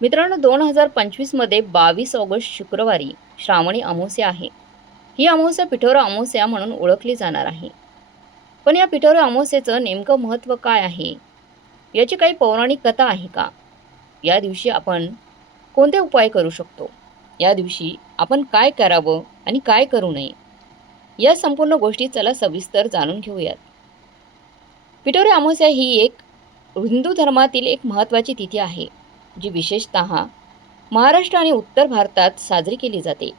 मित्रांनो दोन हजार पंचवीसमध्ये बावीस ऑगस्ट शुक्रवारी श्रावणी अमावस्या आहे. ही अमावस्या पिठोरा अमावस्या म्हणून ओळखली जाणार आहे. पण या पिठोरा अमावस्येचं नेमकं महत्त्व काय आहे? याची काही पौराणिक कथा आहे का? या दिवशी आपण कोणते उपाय करू शकतो? या दिवशी आपण काय करावं आणि काय करू नये? या संपूर्ण गोष्टी चला सविस्तर जाणून घेऊयात. पिठोरी अमावस्या ही एक हिंदू धर्मातील एक महत्त्वाची तिथी आहे. जी विशेषत महाराष्ट्र आणि उत्तर भारतात साजरी केली जाते.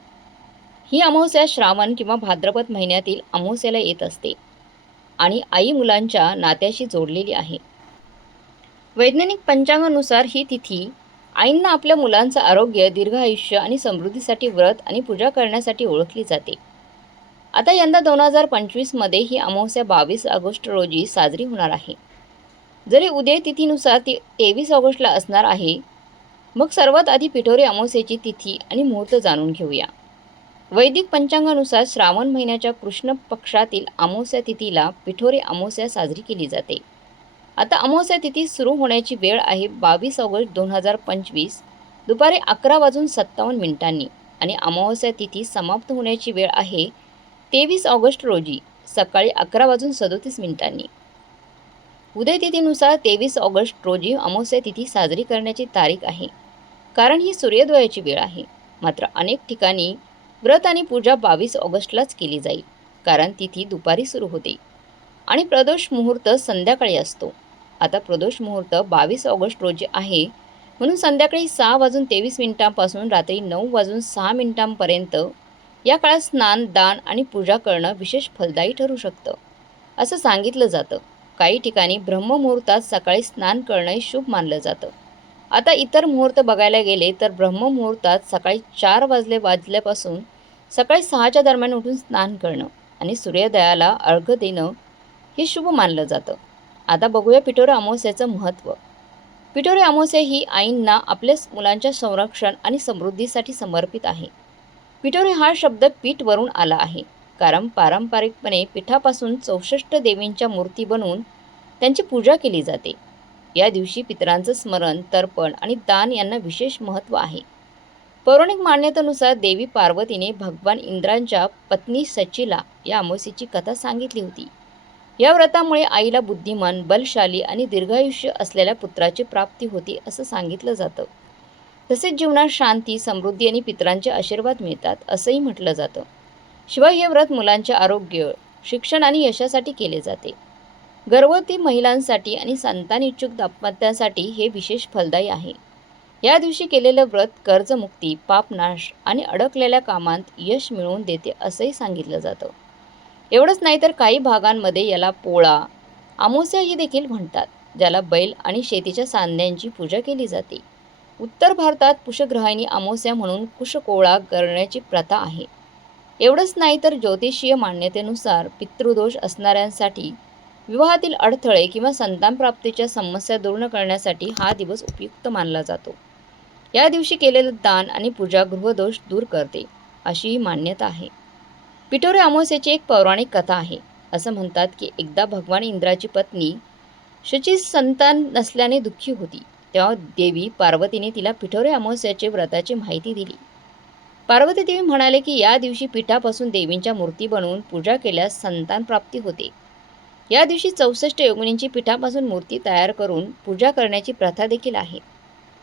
ही अमावस्या श्रावण किंवा भाद्रपद महिन्यातील अमावस्याला येत असते आणि आई मुलांच्या नात्याशी जोडलेली आहे. वैज्ञानिक पंचांगानुसार ही तिथी आईंना आपल्या मुलांचं आरोग्य दीर्घ आयुष्य आणि समृद्धीसाठी व्रत आणि पूजा करण्यासाठी ओळखली जाते. आता यंदा दोन हजार पंचवीसमध्ये ही अमावस्या बावीस ऑगस्ट रोजी साजरी होणार आहे. जरी उदय तिथीनुसार ती तेवीस ऑगस्टला असणार आहे मग सर्वात आधी पिठोरी अमावस्येची तिथी आणि मुहूर्त जाणून घेऊया. वैदिक पंचांगानुसार श्रावण महिन्याच्या कृष्ण पक्षातील अमावस्या तिथीला पिठोरी अमावस्या साजरी केली जाते. आता अमावस्या तिथी सुरू होण्याची वेळ आहे बावीस ऑगस्ट दोन हजार पंचवीस. दुपारी अकरा वाजून सत्तावन्न मिनिटांनी आणि अमावस्या तिथी समाप्त होण्याची वेळ आहे तेवीस ऑगस्ट रोजी सकाळी अकरा वाजून सदोतीस मिनिटांनी. उदय तिथीनुसार तेवीस ऑगस्ट रोजी अमावस्या तिथी साजरी करण्याची तारीख आहे. कारण ही सूर्योदयाची वेळ आहे. मात्र अनेक ठिकाणी व्रत आणि पूजा बावीस ऑगस्टलाच केली जाईल कारण तिथी दुपारी सुरू होते. आणि प्रदोष मुहूर्त संध्याकाळी असतो. आता प्रदोष मुहूर्त बावीस ऑगस्ट रोजी आहे म्हणून संध्याकाळी सहा वाजून तेवीस मिनिटांपासून रात्री नऊ वाजून सहा मिनिटांपर्यंत या काळात स्नान दान आणि पूजा करणं विशेष फलदायी ठरू शकतं. असं सांगितलं जातं. काही ठिकाणी ब्रह्ममुहूर्तात सकाळी स्नान करणंही शुभ मानलं जातं. आता इतर मुहूर्त बघायला गेले तर ब्रह्ममुहूर्तात सकाळी चार वाजले वाजल्यापासून सकाळी सहाच्या दरम्यान उठून स्नान करणं आणि सूर्योदयाला अर्घ्य देणं हे शुभ मानलं जातं. आता बघूया पिठोरी अमावस्याचं महत्त्व. पिठोरी अमावस्या ही आईंना आपल्या मुलांच्या संरक्षण आणि समृद्धीसाठी समर्पित आहे. पिठोरी हा शब्द पीठवरून आला आहे. कारण पारंपरिकपणे पिठापासून चौसष्ट देवींच्या मूर्ती बनवून त्यांची पूजा केली जाते. या दिवशी पितरांचं स्मरण तर्पण आणि दान यांना विशेष महत्त्व आहे. पौराणिक मान्यतेनुसार देवी पार्वतीने भगवान इंद्रांच्या पत्नी सचीला या अमावस्येची कथा सांगितली होती. या व्रतामुळे आईला बुद्धिमान बलशाली आणि दीर्घायुष्य असलेल्या पुत्राची प्राप्ती होती असं सांगितलं जातं. तसेच जीवनात शांती समृद्धी आणि पितरांचे आशीर्वाद मिळतात असंही म्हटलं जातं. शिवाय हे व्रत मुलांचे आरोग्य शिक्षण आणि यशासाठी केले जाते. गर्भवती महिलांसाठी आणि संतान इच्छुक दाम्पत्यासाठी हे विशेष फलदायी आहे. या दिवशी केलेलं व्रत कर्जमुक्ती पापनाश आणि अडकलेल्या कामांत यश मिळवून देते असंही सांगितलं जातं. एवढंच नाही तर काही भागांमध्ये याला पोळा आमोस्याही ही देखील म्हणतात ज्याला बैल आणि शेतीच्या सांध्यांची पूजा केली जाते. उत्तर भारतात पुषग्रहाणी अमावस्या म्हणून कुशकोळा करण्याची प्रथा आहे. एवढंच नाही तर ज्योतिषीय मान्यतेनुसार पितृदोष असणाऱ्यांसाठी विवाहातील अडथळे किंवा संतानप्राप्तीच्या समस्या दूर करण्यासाठी हा दिवस उपयुक्त मानला जातो. या दिवशी केलेलं दान आणि पूजा गृहदोष दूर करते अशी ही मान्यता आहे. पिठोरे अमावस्याची एक पौराणिक कथा आहे. असं म्हणतात की एकदा भगवान इंद्राची पत्नी शुची संतान नसल्याने दुःखी होती. तेव्हा देवी पार्वतीने तिला पिठोरे अमावस्याचे व्रताची माहिती दिली. पार्वती देवी म्हणाले की या दिवशी पिठापासून देवींच्या मूर्ती बनवून पूजा केल्यास संतान प्राप्ती होते. या दिवशी चौसष्ट योगिनींची पिठापासून मूर्ती तयार करून पूजा करण्याची प्रथा देखील आहे.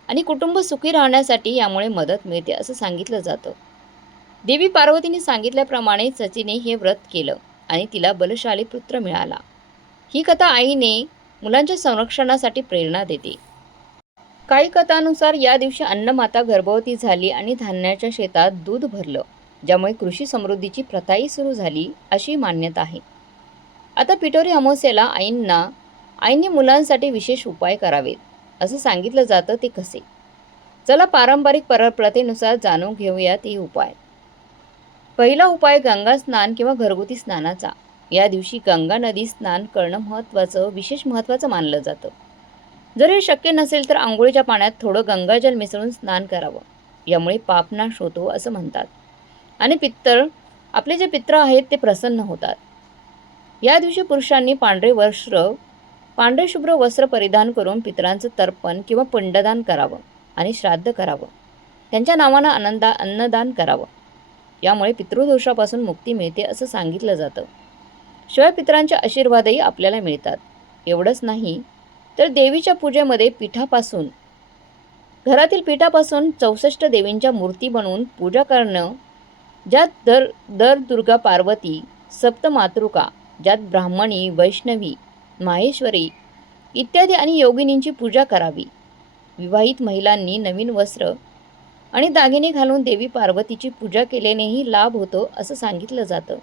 आणि कुटुंब सुखी राहण्यासाठी यामुळे मदत मिळते असं सांगितलं जातं. देवी पार्वतीने सांगितल्याप्रमाणे सचिने हे व्रत केलं आणि तिला बलशाली पुत्र मिळाला. ही कथा आईने मुलांच्या संरक्षणासाठी प्रेरणा देते. काही कथानुसार या दिवशी अन्नमाता गर्भवती झाली आणि धान्याच्या शेतात दूध भरलं ज्यामुळे कृषी समृद्धीची प्रथाही सुरू झाली अशी मान्यता आहे. आता पिठोरी अमावस्येला आईंना आईंनी मुलांसाठी विशेष उपाय करावेत असं सांगितलं जातं ते कसे? चला पारंपरिक पर प्रथेनुसार जाणून घेऊया ते उपाय. पहिला उपाय गंगा स्नान किंवा घरगुती स्नानाचा. या दिवशी गंगा नदी स्नान करणं महत्त्वाचं विशेष महत्त्वाचं मानलं जातं. जर हे शक्य नसेल तर आंघोळीच्या पाण्यात थोडं गंगाजल मिसळून स्नान करावं. यामुळे पापनाश होतो असं म्हणतात. आणि पित्तर आपले जे पित्र आहेत ते प्रसन्न होतात. या दिवशी पुरुषांनी पांढरे वस्त्र पांढरे शुभ्र वस्त्र परिधान करून पितरांचं तर्पण किंवा पिंडदान करावं आणि श्राद्ध करावं. त्यांच्या नावानं आनंदा अन्नदान करावं. यामुळे पितृदोषापासून मुक्ती मिळते असं सांगितलं जातं. शिवाय पितरांचे आशीर्वादही आपल्याला मिळतात. एवढंच नाही तर देवीच्या पूजेमध्ये पीठापासून घरातील पीठापासून चौसष्ट देवींच्या मूर्ती बनवून पूजा करणं ज्यात दर दर दुर्गा पार्वती सप्तमातृका ज्यात ब्राह्मणी वैष्णवी माहेश्वरी इत्यादी आणि योगिनींची पूजा करावी. विवाहित महिलांनी नवीन वस्त्र आणि दागिने घालून देवी पार्वतीची पूजा केल्यानेही लाभ होतो असं सांगितलं जातं.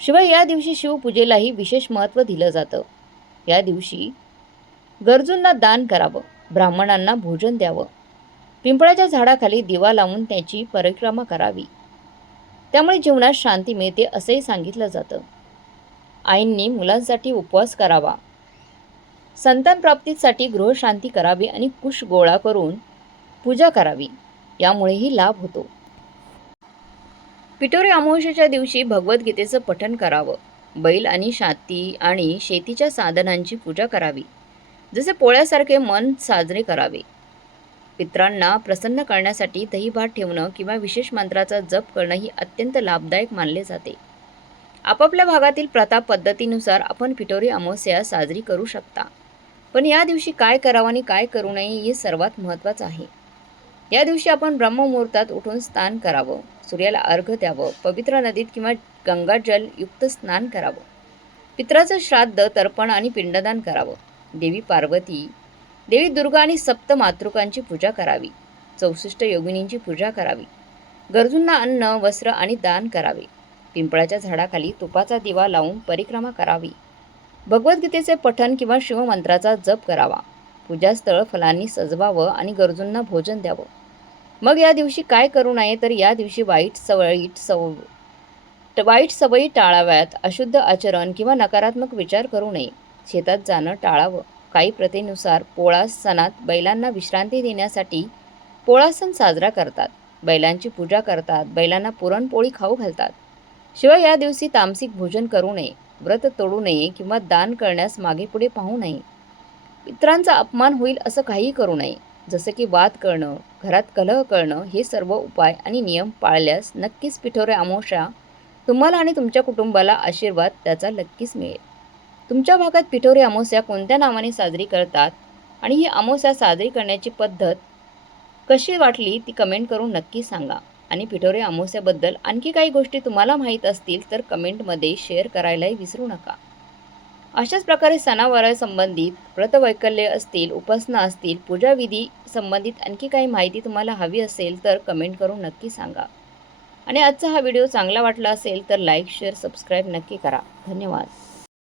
शिवाय या दिवशी शिवपूजेलाही विशेष महत्त्व दिलं जातं. या दिवशी गरजूंना दान करावं ब्राह्मणांना भोजन द्यावं पिंपळाच्या झाडाखाली दिवा लावून त्याची परिक्रमा करावी. त्यामुळे जीवनात शांती मिळते असंही सांगितलं जातं. आईंनी मुलांसाठी उपवास करावा. संतान प्राप्तीसाठी गृहशांती करावी आणि कुश गोळा करून पूजा करावी यामुळेही लाभ होतो. पिठोरी अमावस्येच्या दिवशी भगवद्गीतेचं पठण करावं. बैल आणि शाती आणि शेतीच्या साधनांची पूजा करावी. जसे पोळ्यासारखे मन साजरे करावे. पित्रांना प्रसन्न करण्यासाठी दहीभात ठेवणं किंवा विशेष मंत्राचा जप करणं ही अत्यंत लाभदायक मानले जाते. आपापल्या भागातील प्रथा पद्धतीनुसार आपण पिठोरी अमावस्या साजरी करू शकता. पण या दिवशी काय करावं आणि काय करू नये हे सर्वात महत्त्वाचं आहे. या दिवशी आपण ब्रह्ममुहूर्तात उठून स्नान करावं सूर्याला अर्घ द्यावं पवित्र नदीत किंवा गंगाजलयुक्त स्नान करावं. पित्राचं श्राद्ध तर्पण आणि पिंडदान करावं. देवी पार्वती देवी दुर्गा आणि सप्त मातृकांची पूजा करावी. चौसष्ट योगिनींची पूजा करावी. गरजूंना अन्न वस्त्र आणि दान करावे. पिंपळाच्या झाडाखाली तुपाचा दिवा लावून परिक्रमा करावी. भगवद्गीतेचे पठण किंवा शिवमंत्राचा जप करावा. पूजास्थळ फलांनी सजवावं आणि गरजूंना भोजन द्यावं. मग या दिवशी काय करू नये तर या दिवशी वाईट सवयीट सव वाईट सवयी टाळाव्यात अशुद्ध आचरण किंवा नकारात्मक विचार करू नये. शेतात जाणं टाळावं. काही प्रथेनुसार पोळा सणात बैलांना विश्रांती देण्यासाठी पोळा सण साजरा करतात. बैलांची पूजा करतात. बैलांना पुरणपोळी खाऊ घालतात. शिवाय या दिवशी तामसिक भोजन करू नये व्रत तोडू नये किंवा दान करण्यास मागे पुढे पाहू नये. पित्रांचा अपमान होईल असं काहीही करू नये जसं की वाद करणं घरात कलह करणं हे सर्व उपाय आणि नियम पाळल्यास नक्कीच पिठोरे अमावस्या तुम्हाला आणि तुमच्या कुटुंबाला आशीर्वाद त्याचा नक्कीच मिळेल. तुमच्या भागात पिठोरी अमावस्या कोणत्या नावाने साजरी करतात आणि ही अमावस्या साजरी करण्याची पद्धत कशी वाटली ती कमेंट करून नक्की सांगा. आणि पिठोरे अमावस्याबद्दल आणखी काही गोष्टी तुम्हाला माहीत असतील तर कमेंटमध्ये शेअर करायलाही विसरू नका. अशाच प्रकारे सणावारासंबंधित व्रतवैकल्य असतील उपासना असतील पूजाविधी संबंधित आणखी काही माहिती तुम्हाला हवी असेल तर कमेंट करून नक्की सांगा. आणि आजचा हा व्हिडिओ चांगला वाटला असेल तर लाईक शेअर सबस्क्राईब नक्की करा. धन्यवाद.